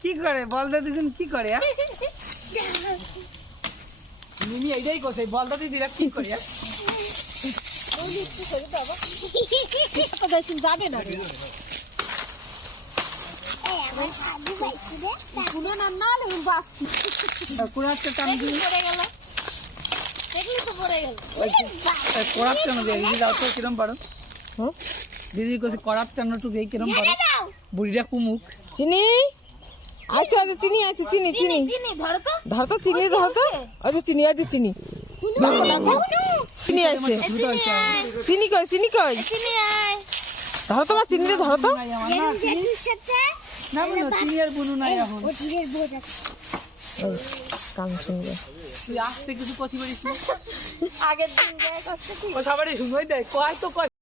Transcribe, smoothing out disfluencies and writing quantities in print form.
কি করে বলদা দিছেন কি করে মিমি এইটাই কইছে বলদা দিদিরা কি করে যাবে না দিদি কইছে করাত টানো টুকু কিরম পারো বুড়িটা কুমুক চিনি আচ্ছা আচ্ছা চিনি আছে চিনি চিনি ধর তো চিনি ধর তো আচ্ছা চিনি আছে চিনি চিনি আছে চিনি কই ধর তো চিনিটা ধর তো না চিনি আর বুনু নাই এখন কাম শুনবে তুই আসতে কিছু কথা বলিস না আগের দিন যায় কষ্ট কথা বলিস শুনবই দেয় কয় তো